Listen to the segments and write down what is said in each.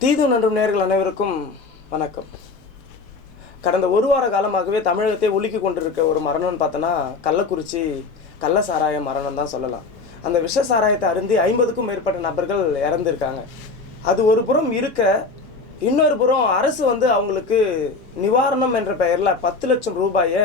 தீது நன்றும் நேர்கள் அனைவருக்கும் வணக்கம். கடந்த ஒரு வார காலமாகவே தமிழகத்தை உலுக்கி கொண்டிருக்க ஒரு மரணம்னு பார்த்தோன்னா கள்ளக்குறிச்சி கள்ள சாராய மரணம் தான் சொல்லலாம். அந்த விஷ சாராயத்தை அருந்தி ஐம்பதுக்கும் மேற்பட்ட நபர்கள் இறந்துருக்காங்க. அது ஒரு புறம் இருக்க இன்னொரு புறம் அரசு வந்து அவங்களுக்கு நிவாரணம் என்ற பெயரில் பத்து லட்சம் ரூபாயை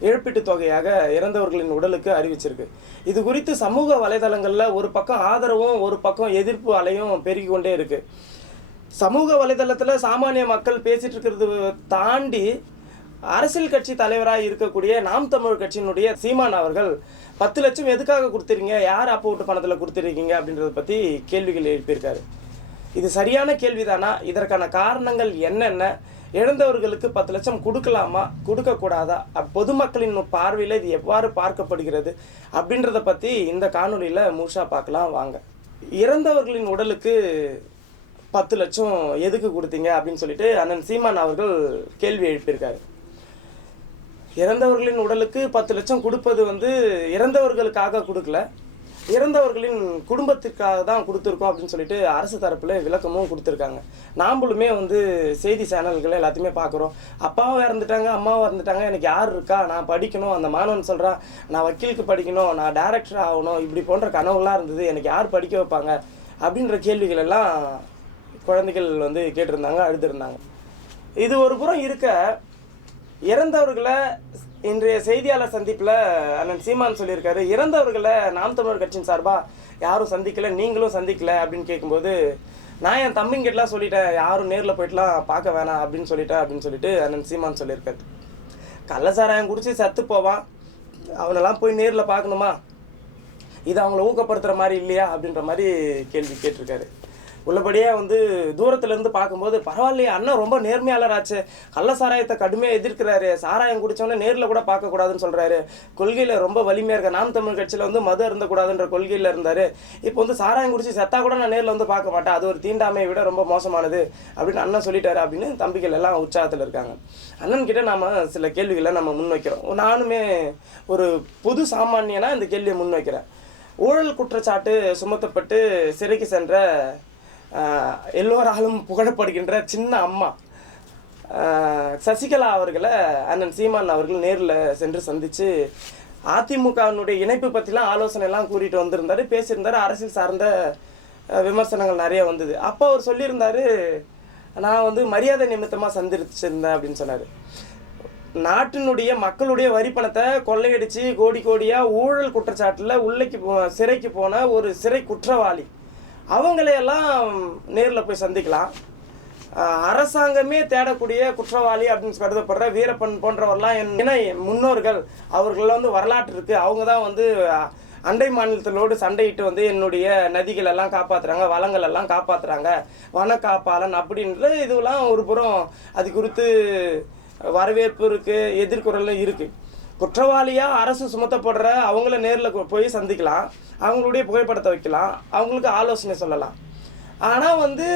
இழப்பீட்டுத் தொகையாக இறந்தவர்களின் உடலுக்கு அறிவிச்சிருக்கு. இது குறித்து சமூக வலைதளங்களில் ஒரு பக்கம் ஆதரவும் ஒரு பக்கம் எதிர்ப்பு அலையும் பெருகி கொண்டே இருக்குது சமூக வலைதளத்தில் சாமானிய மக்கள் பேசிட்டு இருக்கிறது தாண்டி அரசியல் கட்சி தலைவராக இருக்கக்கூடிய நாம் தமிழ் கட்சியினுடைய சீமான் அவர்கள் பத்து லட்சம் எதுக்காக கொடுத்துருங்க யார் அப்போ விட்டு பணத்தில் கொடுத்துருக்கீங்க அப்படின்றத பற்றி கேள்விகள் எழுப்பியிருக்காரு. இது சரியான கேள்விதானா? இதற்கான காரணங்கள் என்னென்ன? இழந்தவர்களுக்கு பத்து லட்சம் கொடுக்கலாமா? கொடுக்கக்கூடாதா? அப் பொதுமக்களின் பார்வையில் இது எவ்வாறு பார்க்கப்படுகிறது அப்படின்றத பற்றி இந்த காணொலியில் முழுசாக பார்க்கலாம். வாங்க. இறந்தவர்களின் உடலுக்கு பத்து லட்சம் எதுக்கு கொடுத்தீங்க அப்படின்னு சொல்லிட்டு அண்ணன் சீமான் அவர்கள் கேள்வி எழுப்பியிருக்காரு. இறந்தவர்களின் உடலுக்கு பத்து லட்சம் கொடுப்பது வந்து இறந்தவர்களுக்காக கொடுக்கல. இறந்தவர்களின் குடும்பத்திற்காக தான் கொடுத்துருக்கோம் அப்படின்னு சொல்லிட்டு அரசு தரப்பில் விளக்கமும் கொடுத்துருக்காங்க. நாம்பளுமே வந்து செய்தி சேனல்கள் எல்லாத்தையுமே பார்க்குறோம். அப்பாவும் இறந்துட்டாங்க அம்மாவும் இறந்துட்டாங்க எனக்கு யார் இருக்கா? நான் படிக்கணும் அந்த மாணவன் சொல்கிறான் நான் வக்கீலுக்கு படிக்கணும் நான் டேரக்டர் ஆகணும் இப்படி போன்ற கனவுலாம் இருந்தது எனக்கு யார் படிக்க வைப்பாங்க? அப்படின்ற கேள்விகள் எல்லாம் குழந்தைகள் வந்து கேட்டிருந்தாங்க அழுதுருந்தாங்க. இது ஒரு புறம் இருக்க இறந்தவர்களை இன்றைய செய்தியாளர் சந்திப்பில் அண்ணன் சீமான் சொல்லியிருக்காரு. இறந்தவர்களை நாம் தமிழர் கட்சியின் சார்பாக யாரும் சந்திக்கலை நீங்களும் சந்திக்கலை அப்படின்னு கேட்கும்போது நான் என் தம்பிங்கிட்டலாம் சொல்லிட்டேன் யாரும் நேரில் போயிட்டுலாம் பார்க்க வேணாம் அப்படின்னு சொல்லிட்டேன் அப்படின்னு சொல்லிட்டு அண்ணன் சீமான் சொல்லியிருக்காரு. கள்ளசாராயம் குடிச்சு செத்து போவான். அவனெல்லாம் போய் நேரில் பார்க்கணுமா? இது அவங்கள ஊக்கப்படுத்துகிற மாதிரி இல்லையா அப்படின்ற மாதிரி கேள்வி கேட்டிருக்காரு. உள்ளபடியே வந்து தூரத்துலேருந்து பார்க்கும்போது பரவாயில்லையே அண்ணன் ரொம்ப நேர்மையாளர் ஆச்சு கள்ள சாராயத்தை கடுமையாக எதிர்க்கிறாரு. சாராயம் குடிச்சவொடனே நேரில் கூட பார்க்கக்கூடாதுன்னு சொல்கிறாரு கொள்கையில் ரொம்ப வலிமையாக இருக்க நாம் தமிழ் கட்சியில் வந்து மது இருந்தக்கூடாதுன்ற கொள்கையில் இருந்தார். இப்போ வந்து சாராயம் குடிச்சு செத்தா கூட நான் நேரில் வந்து பார்க்க மாட்டேன். அது ஒரு தீண்டாமையை விட ரொம்ப மோசமானது அப்படின்னு அண்ணன் சொல்லிட்டாரு அப்படின்னு தம்பிகள் எல்லாம் உற்சாகத்தில் இருக்காங்க. அண்ணன் கிட்ட நாம சில கேள்விகளை நம்ம முன்வைக்கிறோம். நானுமே ஒரு புது சாமானியனா இந்த கேள்வியை முன்வைக்கிறேன். ஊழல் குற்றச்சாட்டு சுமத்தப்பட்டு சிறைக்கு சென்ற எல்லோராலும் புகழப்படுகின்ற சின்ன அம்மா. சசிகலா அவர்களை அண்ணன் சீமான் அவர்கள் நேரில் சென்று சந்தித்து அதிமுகவினுடைய இணைப்பு பற்றிலாம் ஆலோசனைலாம் கூறிட்டு வந்திருந்தார் பேசியிருந்தாரு. அரசியல் சார்ந்த விமர்சனங்கள் நிறைய வந்தது. அப்போ அவர் சொல்லியிருந்தார் நான் வந்து மரியாதை நிமித்தமாக சந்திச்சிருந்தேன் அப்படின்னு சொன்னார். நாட்டினுடைய மக்களுடைய வரி பணத்தை கொள்ளையடித்து கோடி கோடியாக ஊழல் குற்றச்சாட்டில் உள்ளைக்கு போ சிறைக்கு போன ஒரு சிறை குற்றவாளி. அவங்களையெல்லாம் நேரில் போய் சந்திக்கலாம். அரசாங்கமே தேடக்கூடிய குற்றவாளி அப்படின்னு கருதப்படுற வீரப்பன் போன்றவர்லாம் என் இணை முன்னோர்கள். அவர்கள் வந்து வரலாற்று இருக்குது அவங்க தான் வந்து அண்டை மாநிலத்திலோடு சண்டையிட்டு வந்து என்னுடைய நதிகள் எல்லாம் வளங்களெல்லாம் வளங்கள் எல்லாம் வன காப்பாளன் அப்படின்ற இதுவெல்லாம் ஒரு புறம் அது குறித்து வரவேற்பு இருக்குது எதிர்குறலும் இருக்குது குற்றவாளியாக அரசு சுமத்தப்படுற அவங்கள நேரில் போய் சந்திக்கலாம். அவங்களுடைய புகைப்படத்தை வைக்கலாம். அவங்களுக்கு ஆலோசனை சொல்லலாம். ஆனால் வந்து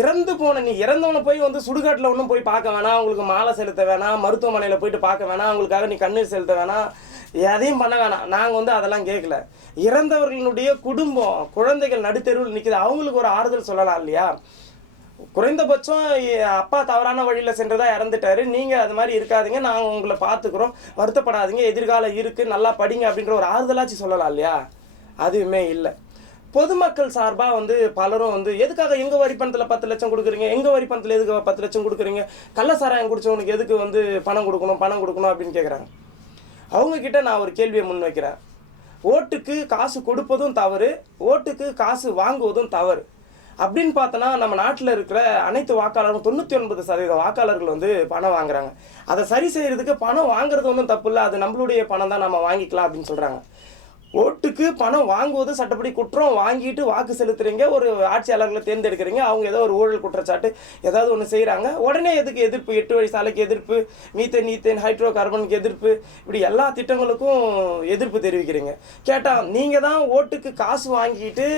இறந்து போன நீ இறந்தவனை போய் வந்து சுடுகாட்டில் ஒன்றும் போய் பார்க்க வேணாம். அவங்களுக்கு மாலை செலுத்த வேணாம். மருத்துவமனையில் போயிட்டு பார்க்க வேணாம். அவங்களுக்காக நீ கண்ணீர் செலுத்த வேணாம். எதையும் பண்ண வேணாம். நாங்கள் வந்து அதெல்லாம் கேட்கல இறந்தவர்களுடைய குடும்பம் குழந்தைகள் நடுத்தெருவில் நிற்குது அவங்களுக்கு ஒரு ஆறுதல் சொல்லலாம் இல்லையா? குறைந்தபட்சம் அப்பா தவறான வழியில் சென்றதா இறந்துட்டாரு. நீங்கள் அது மாதிரி இருக்காதீங்க. நாங்கள் உங்களை பார்த்துக்குறோம். வருத்தப்படாதீங்க. எதிர்காலம் இருக்குது நல்லா படிங்க அப்படின்ற ஒரு ஆறுதலாச்சு சொல்லலாம் இல்லையா? அதுவுமே இல்லை. பொதுமக்கள் சார்பாக வந்து பலரும் வந்து எதுக்காக எங்கள் வரி பணத்தில் பத்து லட்சம் கொடுக்குறீங்க? எங்கள் வரி பணத்தில் எதுக்கு பத்து லட்சம் கொடுக்குறீங்க? கள்ள சாராயம் குடிச்சவனுக்கு எதுக்கு வந்து பணம் கொடுக்கணும்? பணம் கொடுக்கணும்? அப்படின்னு கேட்குறாங்க அவங்கக்கிட்ட நான் ஒரு கேள்வியை முன்வைக்கிறேன் ஓட்டுக்கு காசு கொடுப்பதும் தவறு. ஓட்டுக்கு காசு வாங்குவதும் தவறு. அப்படின்னு பார்த்தோன்னா நம்ம நாட்டில் இருக்கிற அனைத்து வாக்காளரும் தொண்ணூற்றி ஒன்பது சதவீத வாக்காளர்கள் வந்து பணம் வாங்குறாங்க. அதை சரி செய்கிறதுக்கு பணம் வாங்குறது ஒன்றும் தப்பு இல்லை. அது நம்மளுடைய பணம் தான் நம்ம வாங்கிக்கலாம் அப்படின்னு சொல்கிறாங்க ஓட் வாக்கு பணம் வாங்குவது சட்டப்படி குற்றம் வாங்கிட்டு வாக்கு செலுத்துறீங்க ஒரு ஆட்சியாளர்களை தேர்ந்தெடுக்கிறீங்க அவங்க ஏதோ ஒரு ஊழல் குற்றச்சாட்டு ஏதாவது ஒன்று செய்கிறாங்க உடனே எதுக்கு எதிர்ப்பு? எட்டு வழி சாலைக்கு எதிர்ப்பு மீத்தேன் நீத்தேன் ஹைட்ரோ கார்பனுக்கு எதிர்ப்பு இப்படி எல்லா திட்டங்களுக்கும் எதிர்ப்பு தெரிவிக்கிறீங்க. கேட்டால் நீங்கள் தான் ஓட்டுக்கு காசு வாங்கிட்டு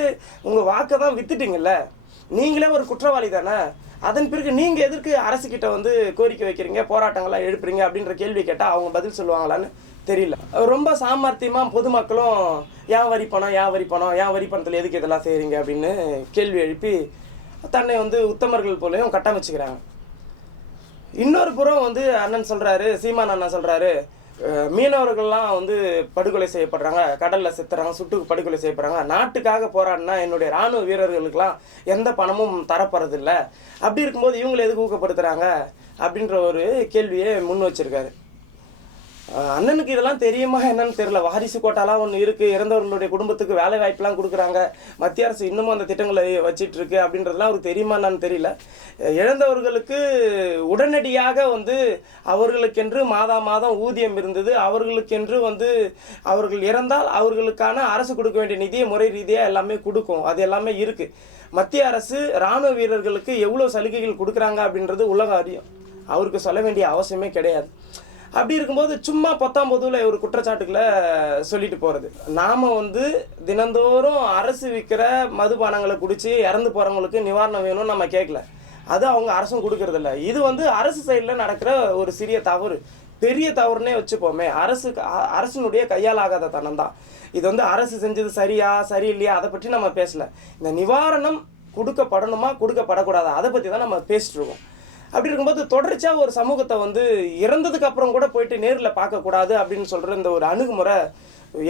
உங்கள் வாக்கை தான் வித்துட்டீங்கல்ல? நீங்களே ஒரு குற்றவாளி தானே? அதன் பிறகு நீங்கள் எதற்கு அரசுக்கிட்ட வந்து கோரிக்கை வைக்கிறீங்க போராட்டங்கள்லாம் எழுப்புறீங்க அப்படின்ற கேள்வி கேட்டால் அவங்க பதில் சொல்லுவாங்களான்னு தெரியல. ரொம்ப சாமர்த்தியமாக பொதுமக்களும் ஏன் வரி பணம்? ஏன் வரி பணம்? ஏன் வரி பணத்தில் எதுக்கு இதெல்லாம் செய்கிறீங்க அப்படின்னு கேள்வி எழுப்பி தன்னை வந்து உத்தமர்கள் போலயும் கட்டமைச்சுக்கிறாங்க. இன்னொரு புறம் வந்து அண்ணன் சொல்கிறாரு சீமான் அண்ணன் சொல்கிறாரு மீனவர்கள்லாம் வந்து படுகொலை செய்யப்படுறாங்க கடலில் செத்துறாங்க சுட்டுக்கு படுகொலை செய்யப்படுறாங்க. நாட்டுக்காக போராடினா என்னுடைய ராணுவ வீரர்களுக்கெல்லாம் எந்த பணமும் தரப்படுறதில்ல அப்படி இருக்கும்போது இவங்களை எதுக்கு ஊக்கப்படுத்துகிறாங்க அப்படின்ற ஒரு கேள்வியை முன் வச்சுருக்காரு. அண்ணனுக்கு இதெல்லாம் தெரியுமா என்னன்னு தெரியல. வாரிசு கோட்டாலாம் ஒன்று இருக்குது இறந்தவர்களுடைய குடும்பத்துக்கு வேலை வாய்ப்புலாம் கொடுக்குறாங்க. மத்திய அரசு இன்னமும் அந்த திட்டங்களை வச்சிட்டு இருக்கு அப்படின்றதுலாம் அவருக்கு தெரியுமா என்னன்னு தெரியல. இழந்தவர்களுக்கு உடனடியாக வந்து அவர்களுக்கென்று மாதா மாதம் ஊதியம் இருந்தது. அவர்களுக்கென்று வந்து அவர்கள் இறந்தால் அவர்களுக்கான அரசு கொடுக்க வேண்டிய நிதியை முறை ரீதியாக எல்லாமே கொடுக்கும். அது எல்லாமே இருக்குது மத்திய அரசு ராணுவ வீரர்களுக்கு எவ்வளோ சலுகைகள் கொடுக்குறாங்க அப்படின்றது உலகம் அறியும். அவருக்கு சொல்ல வேண்டிய அவசியமே கிடையாது. அப்படி இருக்கும்போது சும்மா பத்தாம் பொதுவில் ஒரு குற்றச்சாட்டுகளை சொல்லிட்டு போகிறது நாம் வந்து தினந்தோறும் அரசு விற்கிற மதுபானங்களை குடித்து இறந்து போகிறவங்களுக்கு நிவாரணம் வேணும்னு நம்ம கேட்கல அது அவங்க அரசும் கொடுக்கறதில்ல. இது வந்து அரசு சைடில் நடக்கிற ஒரு சிறிய தவறு. பெரிய தவறுனே வச்சுப்போமே. அரசு அரசினுடைய கையால் ஆகாத தனம் தான். இது வந்து அரசு செஞ்சது சரியா சரியில்லையா அதை பற்றி நம்ம பேசல. இந்த நிவாரணம் கொடுக்கப்படணுமா கொடுக்கப்படக்கூடாதா அதை பற்றி தான் நம்ம பேசிட்டு இருக்கோம். அப்படி இருக்கும்போது தொடர்ச்சியாக ஒரு சமூகத்தை வந்து இறந்ததுக்கு அப்புறம் கூட போயிட்டு நேரில் பார்க்கக்கூடாது அப்படின்னு சொல்கிற இந்த ஒரு அணுகுமுறை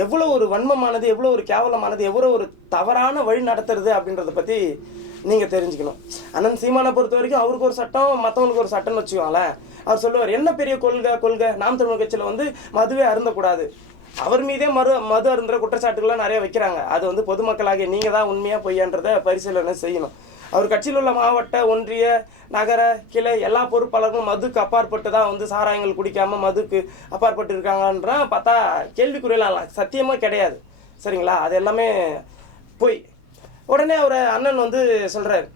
எவ்வளோ ஒரு வன்மமானது எவ்வளோ ஒரு கேவலமானது எவ்வளோ ஒரு தவறான வழி நடத்துறது அப்படின்றத பற்றி நீங்கள் தெரிஞ்சுக்கணும். அண்ணன் சீமானை பொறுத்த வரைக்கும் அவருக்கு ஒரு சட்டம் மற்றவங்களுக்கு ஒரு சட்டம்னு வச்சுக்கோங்களேன். அவர் சொல்லுவார் என்ன பெரிய கொள்கை கொள்கை? நாம் தமிழ் கட்சியில் வந்து மதுவே அருந்தக்கூடாது. அவர் மீதே மறு மது அருந்துற குற்றச்சாட்டுகள்லாம் நிறைய வைக்கிறாங்க. அது வந்து பொதுமக்களாகிய நீங்கள் தான் உண்மையாக பொய்யான்றதை பரிசீலனை செய்யணும். அவர் கட்சியில் உள்ள மாவட்ட ஒன்றிய நகர கிளை எல்லா பொறுப்பாளர்களும் மதுக்கு அப்பாற்பட்டு தான் வந்து சாராயங்கள் குடிக்காமல் மதுக்கு அப்பாற்பட்டு இருக்காங்கன்றா பார்த்தா கேள்விக்குறியெல்லாம் சத்தியமாக கிடையாது. சரிங்களா? அது எல்லாமே போய். உடனே அவர் அண்ணன் வந்து சொல்கிறார்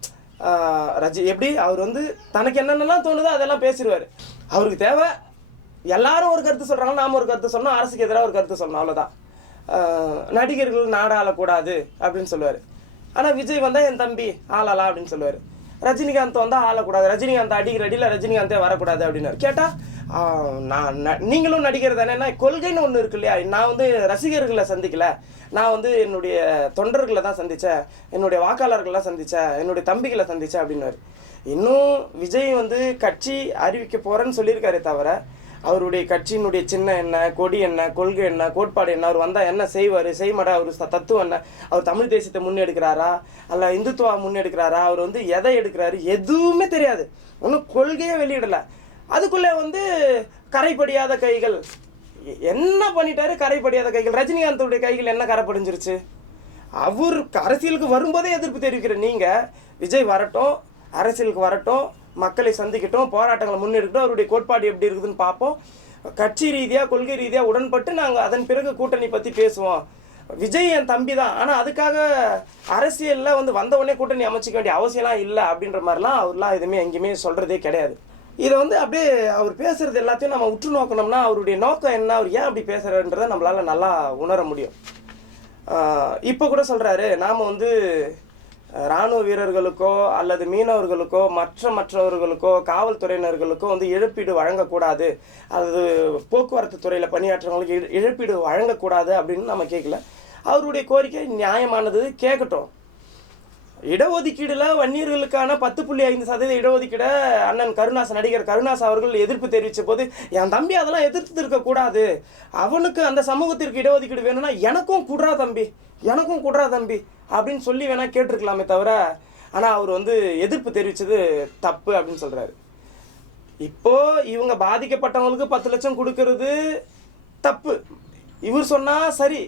ரஜி எப்படி? அவர் வந்து தனக்கு என்னென்னலாம் தோணுதோ அதெல்லாம் பேசிடுவார் அவருக்கு தேவை எல்லாரும் ஒரு கருத்து சொல்கிறாங்க நாம் ஒரு கருத்து சொன்னோம் அரசுக்கு எதிராக ஒரு கருத்து சொன்னோம் அவ்வளோதான் நடிகர்கள் நாடாளக்கூடாது அப்படின்னு சொல்லுவார். ஆனால் விஜய் வந்தால் என் தம்பி ஆளாளா அப்படின்னு சொல்லுவார். ரஜினிகாந்த் வந்தால் ஆளக்கூடாது. ரஜினிகாந்த் அடிக்கிற அடியில் ரஜினிகாந்தே வரக்கூடாது அப்படின்னாரு கேட்டால் நான் ந- நீங்களும் நடிகர் தானே? கொள்கைன்னு ஒன்று இருக்கு இல்லையா? நான் வந்து ரசிகர்களை சந்திக்கல. நான் வந்து என்னுடைய தொண்டர்களை தான் சந்தித்தேன் என்னுடைய வாக்காளர்களை சந்தித்தேன் என்னுடைய தம்பிகளை சந்தித்தேன் அப்படின்னாரு இன்னும் விஜய் வந்து கட்சி அறிவிக்க போகிறேன்னு சொல்லியிருக்காரே தவிர அவருடைய கட்சியினுடைய சின்ன என்ன கொடி என்ன கொள்கை என்ன கோட்பாடு என்ன அவர் வந்தால் என்ன செய்வார் செய்ய அவர் தத்துவம் என்ன? அவர் தமிழ் தேசியத்தை முன்னெடுக்கிறாரா? அல்ல இந்துத்துவா முன்னெடுக்கிறாரா? அவர் வந்து எதை எடுக்கிறாரு? எதுவுமே தெரியாது. ஒன்றும் கொள்கையே வெளியிடலை. அதுக்குள்ளே வந்து கரைப்படியாத கைகள். எ- என்ன பண்ணிட்டாரு கரைப்படியாத கைகள்? ரஜினிகாந்தோடைய கைகள் என்ன கரை படிஞ்சிருச்சு அவர் அரசியலுக்கு வரும்போதே எதிர்ப்பு தெரிவிக்கிற நீங்கள் விஜய் வரட்டும் அரசியலுக்கு வரட்டும் மக்களை சந்திக்கட்டும் போராட்டங்களை முன்னெடுக்கட்டும் அவருடைய கோட்பாடு எப்படி இருக்குதுன்னு பார்ப்போம். கட்சி ரீதியாக கொள்கை ரீதியாக உடன்பட்டு நாங்கள் அதன் பிறகு கூட்டணி பற்றி பேசுவோம். விஜய் என் தம்பி தான். ஆனால் அதுக்காக அரசியலில் வந்து வந்த உடனே கூட்டணி அமைச்சிக்க வேண்டிய அவசியம்லாம் இல்லை அப்படின்ற மாதிரிலாம் அவர்லாம் எதுவுமே எங்கேயுமே சொல்கிறதே கிடையாது. இதை வந்து அப்படியே அவர் பேசுறது எல்லாத்தையும் நம்ம உற்று நோக்கணும்னா அவருடைய நோக்கம் என்ன அவர் ஏன் அப்படி பேசுறாருன்றதை நம்மளால நல்லா உணர முடியும். இப்போ கூட சொல்கிறாரு நாம் வந்து இராணுவ ராணுவ வீரர்களுக்கோ அல்லது மீனவர்களுக்கோ மற்ற மற்றவர்களுக்கோ காவல்துறையினர்களுக்கோ வந்து இழப்பீடு வழங்கக்கூடாது. அது போக்குவரத்து துறையில் பணியாற்றவங்களுக்கு இழப்பீடு வழங்கக்கூடாது அப்படின்னு நம்ம கேட்கல அவருடைய கோரிக்கை நியாயமானது கேட்கட்டும் இடஒதுக்கீடுல வன்னியர்களுக்கான பத்து புள்ளி ஐந்து சதவீத இடஒதுக்கீடை அண்ணன் கருணாஸ் நடிகர் கருணாஸ் அவர்கள் எதிர்ப்பு தெரிவித்த போது என் தம்பி அதெல்லாம் எதிர்த்து இருக்கக்கூடாது அவனுக்கு அந்த சமூகத்திற்கு இடஒதுக்கீடு வேணும்னா எனக்கும் குடுறா தம்பி. எனக்கும் குடுறா தம்பி. அப்படின்னு சொல்லி வேணால் கேட்டிருக்கலாமே தவிர ஆனால் அவர் வந்து எதிர்ப்பு தெரிவித்தது தப்பு அப்படின்னு சொல்கிறாரு இப்போ இவங்க பாதிக்கப்பட்டவங்களுக்கு பத்து லட்சம் கொடுக்கறது தப்பு. இவர் சொன்னால் சரி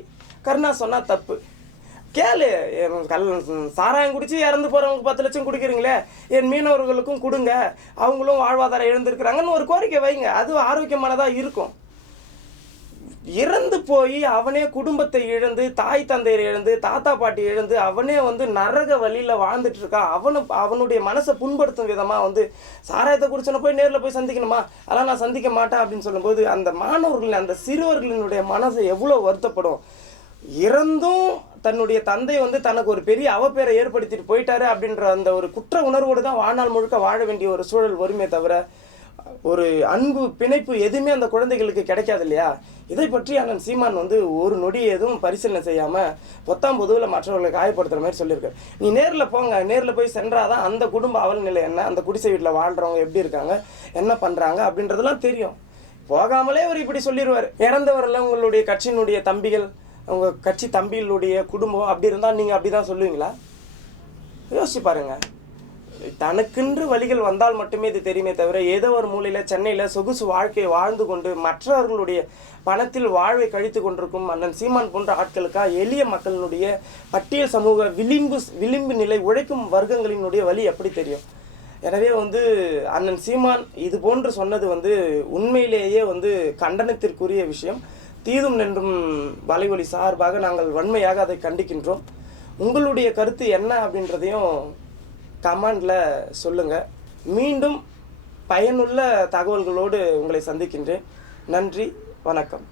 கருணா சொன்னால் தப்பு. கேளு கல் சாராயம் குடிச்சு இறந்து போகிறவங்களுக்கு பத்து லட்சம் கொடுக்குறீங்களே என் மீனவர்களுக்கும் கொடுங்க அவங்களும் வாழ்வாதாரம் எழுந்திருக்கிறாங்கன்னு ஒரு கோரிக்கை வைங்க. அது ஆரோக்கியமானதாக இருக்கும். இறந்து போய் அவனே குடும்பத்தை இழந்து தாய் தந்தையர் இழந்து தாத்தா பாட்டி இழந்து அவனே வந்து நரக வழியில் வாழ்ந்துட்டு இருக்கான் அவனு அவனுடைய மனசை புண்படுத்தும் விதமாக வந்து சாராயத்தை குடிச்சனை போய் நேரில் போய் சந்திக்கணுமா? அதெல்லாம் நான் சந்திக்க மாட்டேன் அப்படின்னு சொல்லும்போது அந்த மாணவர்களின் அந்த சிறுவர்களினுடைய மனசை எவ்வளோ வருத்தப்படும். இறந்தும் தன்னுடைய தந்தை வந்து தனக்கு ஒரு பெரிய அவப்பேரை ஏற்படுத்திட்டு போயிட்டாரு அப்படின்ற அந்த ஒரு குற்ற உணர்வோடு தான் வாழ்நாள் முழுக்க வாழ வேண்டிய ஒரு சூழல் வருமே தவிர ஒரு அன்பு பிணைப்பு எதுவுமே அந்த குழந்தைகளுக்கு கிடைக்காது இல்லையா இதை பற்றி அண்ணன் சீமான் வந்து ஒரு நொடி எதுவும் பரிசீலனை செய்யாமல் பொத்தாம் பொதுவில் மற்றவர்களை காயப்படுத்துகிற மாதிரி சொல்லியிருக்காரு. நீ நேரில் போங்க. நேரில் போய் சென்றாதான் அந்த குடும்ப அவல் நிலை என்ன? அந்த குடிசை வீட்டில் வாழ்கிறவங்க எப்படி இருக்காங்க? என்ன பண்ணுறாங்க அப்படின்றதெல்லாம் தெரியும். போகாமலே அவர் இப்படி சொல்லிடுவார் இறந்தவரில் உங்களுடைய கட்சியினுடைய தம்பிகள் உங்கள் கட்சி தம்பிகளுடைய குடும்பம் அப்படி இருந்தால் நீங்கள் அப்படி தான் சொல்லுவீங்களா? யோசிச்சு பாருங்கள் தனக்கென்று வழிகள் வந்தால் மட்டுமே இது தெரியுமே தவிர ஏதோ ஒரு மூலையில் சென்னையில் சொகுசு வாழ்க்கையை வாழ்ந்து கொண்டு மற்றவர்களுடைய பணத்தில் வாழ்வை கழித்து கொண்டிருக்கும் அண்ணன் சீமான் போன்ற ஆட்களுக்காக எளிய மக்களினுடைய பட்டியல் சமூக விளிம்பு விளிம்பு நிலை உழைக்கும் வர்க்கங்களினுடைய வழி எப்படி தெரியும்? எனவே வந்து அண்ணன் சீமான் இது போன்று சொன்னது வந்து உண்மையிலேயே வந்து கண்டனத்திற்குரிய விஷயம். தீதும் நின்றும் வலைவொலி சார்பாக நாங்கள் வன்மையாக அதை கண்டிக்கின்றோம். உங்களுடைய கருத்து என்ன அப்படின்றதையும் கமெண்டில் சொல்லுங்கள் மீண்டும் பயனுள்ள தகவல்களோடு உங்களை சந்திக்கின்றேன். நன்றி வணக்கம்.